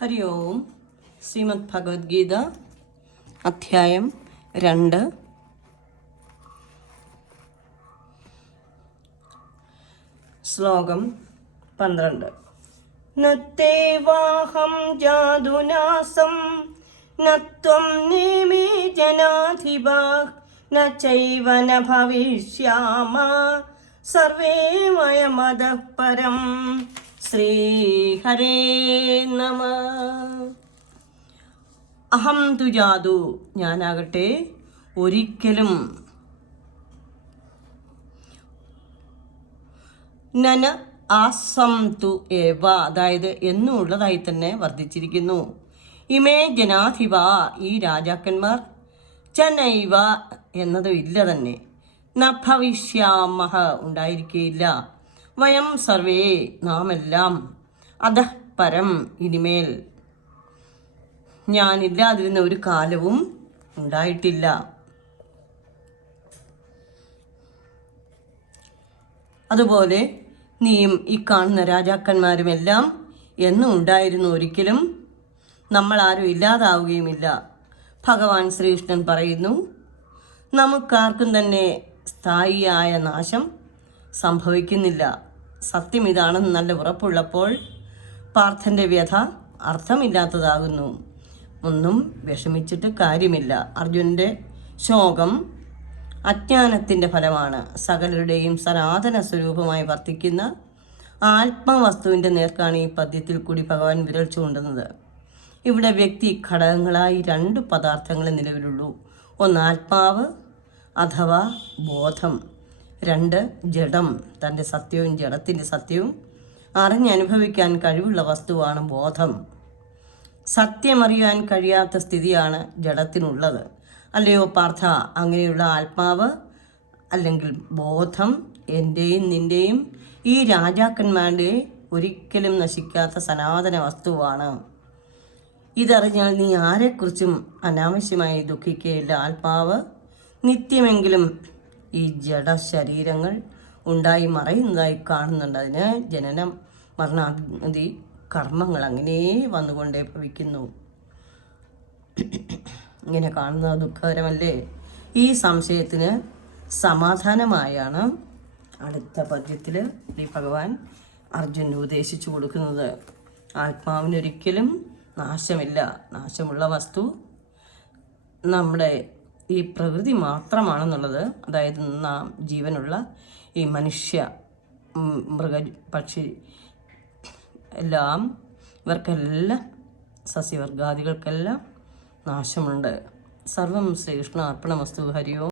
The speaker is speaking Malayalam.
ഹരി ഓം. ശ്രീമദ് ഭഗവത്ഗീത അധ്യായം 2 ശ്ലോകം 12. നത്തേവാഹം ജാതുനാസം നത്വം നേമേ ജനാധിപാഃ ന ചൈവ ന ഭവിഷ്യാമ സർവേ വയമതഃ പരം. ശ്രീഹരേ നമ. അഹം തു ജാതു, ഞാനാകട്ടെ ഒരിക്കലും, നന ആസം തു ഏവ, അതായത് എന്നുള്ളതായി തന്നെ വർദ്ധിച്ചിരിക്കുന്നു. ഇമേ ജനാധിപ, ഈ രാജാക്കന്മാർ, ചനൈവ എന്നതും ഇല്ല തന്നെ, ന ഭവിഷ്യാമഹ ഉണ്ടായിരിക്കുകയില്ല, വയം സർവേ നാമെല്ലാം, അധഃ പരം ഇനിമേൽ, ഞാനില്ലാതിരുന്ന ഒരു കാലവും ഉണ്ടായിട്ടില്ല. അതുപോലെ നീയും ഈ കാണുന്ന രാജാക്കന്മാരുമെല്ലാം എന്നും ഉണ്ടായിരുന്നു, ഒരിക്കലും നമ്മൾ ആരും ഇല്ലാതാവുകയുമില്ല. ഭഗവാൻ ശ്രീകൃഷ്ണൻ പറയുന്നു, നമുക്കാർക്കും തന്നെ സ്ഥായിയായ നാശം സംഭവിക്കുന്നില്ല. സത്യം ഇതാണെന്ന് നല്ല ഉറപ്പുള്ളപ്പോൾ പാർത്ഥന്റെ വ്യഥ അർത്ഥമില്ലാത്തതാകുന്നു. ഒന്നും വിഷമിച്ചിട്ട് കാര്യമില്ല. അർജുനന്റെ ശോകം അജ്ഞാനത്തിൻ്റെ ഫലമാണ്. സകലരുടെയും സനാതന സ്വരൂപമായി വർത്തിക്കുന്ന ആത്മവസ്തുവിൻ്റെ നേർക്കാണ് ഈ പദ്യത്തിൽ കൂടി ഭഗവാൻ വിരൽ ചൂണ്ടുന്നത്. ഇവിടെ വ്യക്തി ഘടകങ്ങളായി 2 പദാർത്ഥങ്ങളെ നിലവിലുള്ളൂ. ഒന്ന് ആത്മാവ് അഥവാ ബോധം, 2 ജഡം, തൻ്റെ സത്യവും ജഡത്തിൻ്റെ സത്യവും അറിഞ്ഞനുഭവിക്കാൻ കഴിവുള്ള വസ്തുവാണ് ബോധം. സത്യമറിയാൻ കഴിയാത്ത സ്ഥിതിയാണ് ജഡത്തിനുള്ളത്. അല്ലയോ പാർത്ഥ, അങ്ങനെയുള്ള ആത്മാവ് അല്ലെങ്കിൽ ബോധം എൻ്റെയും നിൻ്റെയും ഈ രാജാക്കന്മാരുടെ ഒരിക്കലും നശിക്കാത്ത സനാതന വസ്തുവാണ്. ഇതറിഞ്ഞാൽ നീ ആരെക്കുറിച്ചും അനാവശ്യമായി ദുഃഖിക്കുകയില്ല. ആത്മാവ് നിത്യമെങ്കിലും ഈ ജഡശരീരങ്ങൾ ഉണ്ടായി മറയുന്നതായി കാണുന്നുണ്ട്. അതിന് ജനനം മരണാദി കർമ്മങ്ങൾ അങ്ങനെ വന്നുകൊണ്ടേ ഭവിക്കുന്നു. ഇങ്ങനെ കാണുന്നത് ദുഃഖകരമല്ലേ? ഈ സംശയത്തിന് സമാധാനമായാണ് അടുത്ത പദ്യത്തിൽ ഈ ഭഗവാൻ അർജുനന് ഉപദേശിച്ചു കൊടുക്കുന്നത്. ആത്മാവിനൊരിക്കലും നാശമില്ല. നാശമുള്ള വസ്തു നമ്മുടെ ഈ പ്രകൃതി മാത്രമാണെന്നുള്ളത്, അതായത് നാം ജീവനുള്ള ഈ മനുഷ്യ മൃഗ പക്ഷി എല്ലാം, ഇവർക്കെല്ലാം സസ്യവർഗാദികൾക്കെല്ലാം നാശമുണ്ട്. സർവം ശ്രീകൃഷ്ണ അർപ്പണമസ്തു. ഹരി ഓം.